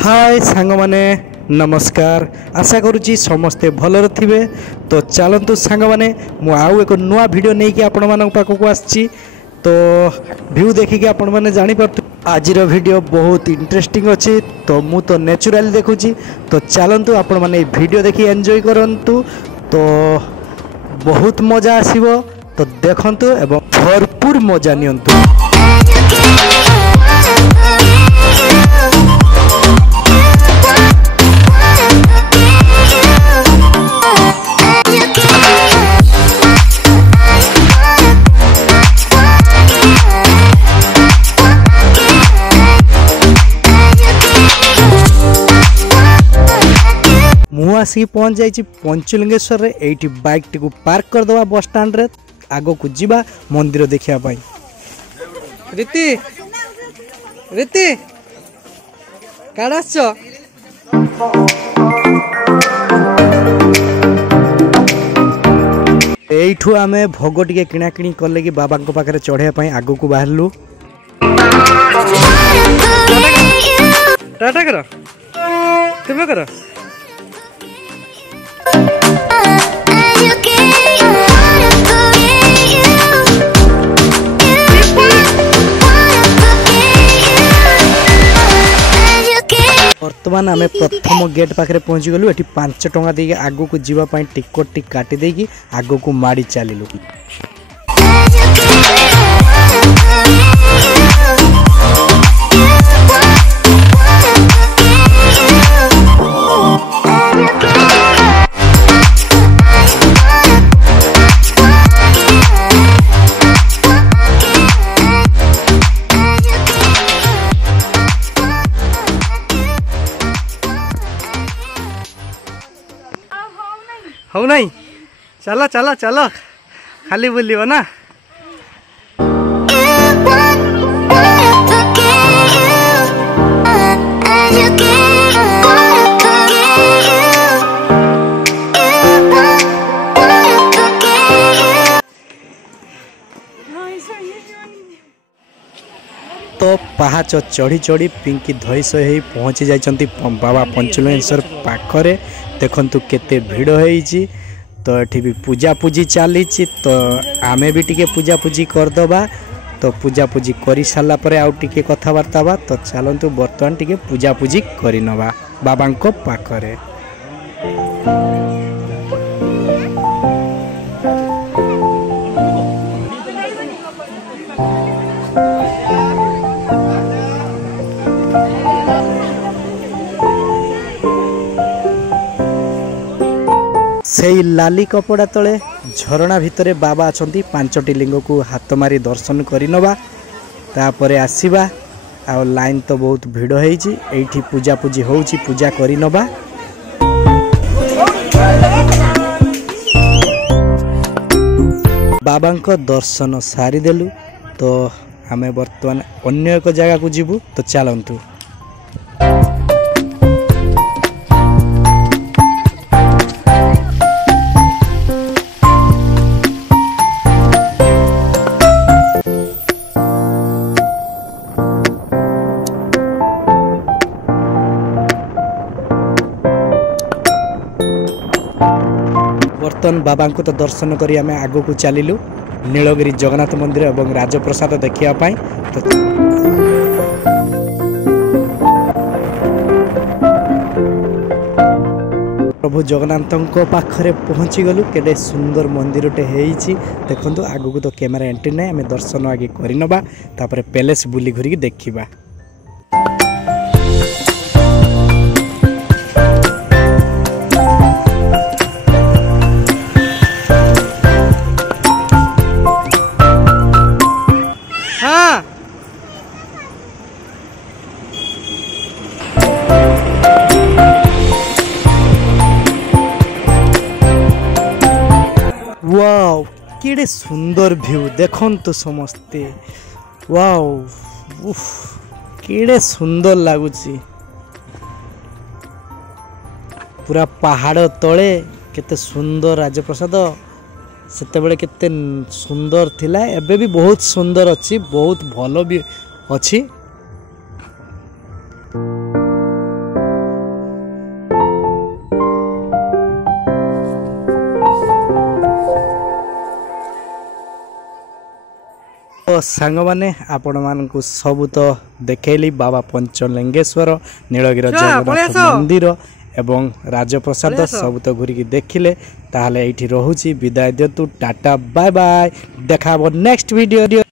हाय सांग माने नमस्कार। आशा करुच्ची समस्ते भलर थे। तो चलतु सांग माने मु आउ एक नुआ वीडियो नहीं कि आपण मान पाखक आसी। तो व्यू देखिए आपण मैंने जापर आज वीडियो बहुत इंटरेस्टिंग अच्छी। तो मु तो नेचुराली देखुची। तो चलतु आपण मैंने वीडियो देखी एंजॉय करंतु। तो बहुत मजा आसीबो। तो देखंतु एवं भरपूर मजा नियंतु। मुझे पहुँच जाइए पंचलिंगेश्वर ये बाइक टी पार्क करदे बस स्टाण्ड रे आग को जीवा मंदिर देखापी। रीति रीति काड़ आस एठू आम भोग टे किणाकिणी कले कि बाबा पाखे चढ़ाई आग को बाहरलु। टाटा कर तुम्हें कर बर्तमान आम प्रथम गेट पाखे पहुँची गलु। ये 5 टंका दे आग को जीवाई टिकट टी काटी देकी आग को माड़ी चलू। हो नहीं चलो चलो चलो खाली बुलियो ना। तो पहाच चढ़ी चढ़ी पिंकी धईस हो पहुँची जाइछंती बाबा पंचलिंगेश्वर पाखरे। देखंतु केते भिड़ होईची। तो ये भी पूजा पूजी चली। तो आमे भी टिके पूजा पूजी करदबा। तो पूजा पूजी करी सारा पर आउ टिके कथबार्ता बा। तो चलतु बर्तमान टिके पूजा पूजी करी नबा बाबांको पाखरे। से लाली कपड़ा तले झरणा भितरे बाबा अछंती 5टी लिंग को हाथ मारी दर्शन करिनबा। तापरे आसीबा आ लाइन तो बहुत भिड़ होईची। एठी पूजा पूजी होउची पूजा करिनबा। बाबांको दर्शन सारी देलु। तो आमे वर्तमान अन्य एक जगह को जीवु। तो चलंतु बर्तमान बाबा को तो दर्शन करी आमे आगो को चलिलु नीलगिरी जगन्नाथ मंदिर एवं राजप्रसाद देखिया पाई। तो प्रभु जगन्नाथ पाखरे पहुँची गलु। केडे सुंदर मंदिरटे हेइची देखंतु। आगो को तो कैमरा एंट्री नै आमे दर्शन आगे करिनबा। तापरे पैलेस बुली घुरी देखिबा। वाओ केड़े सुंदर व्यू देखंतु समस्ते। वाओ उफ केड़े सुंदर लगुची। पूरा पहाड़ तले केते सुंदर राजप्रसाद सेते बेले केते सुंदर थिला। एबे भी बहुत सुंदर अच्छी बहुत भलो भी अच्छी। सांग मैंने आपण मानकु सबु तो देखैली बाबा पंचलिंगेश्वर नीलगिरी जगन्नाथ मंदिर एवं राजप्रसाद सब तो घूरिकी देखिले ताहले एठी रहूची विदाय दियतु टाटा बाय बाय देखा नेक्स्ट वीडियो।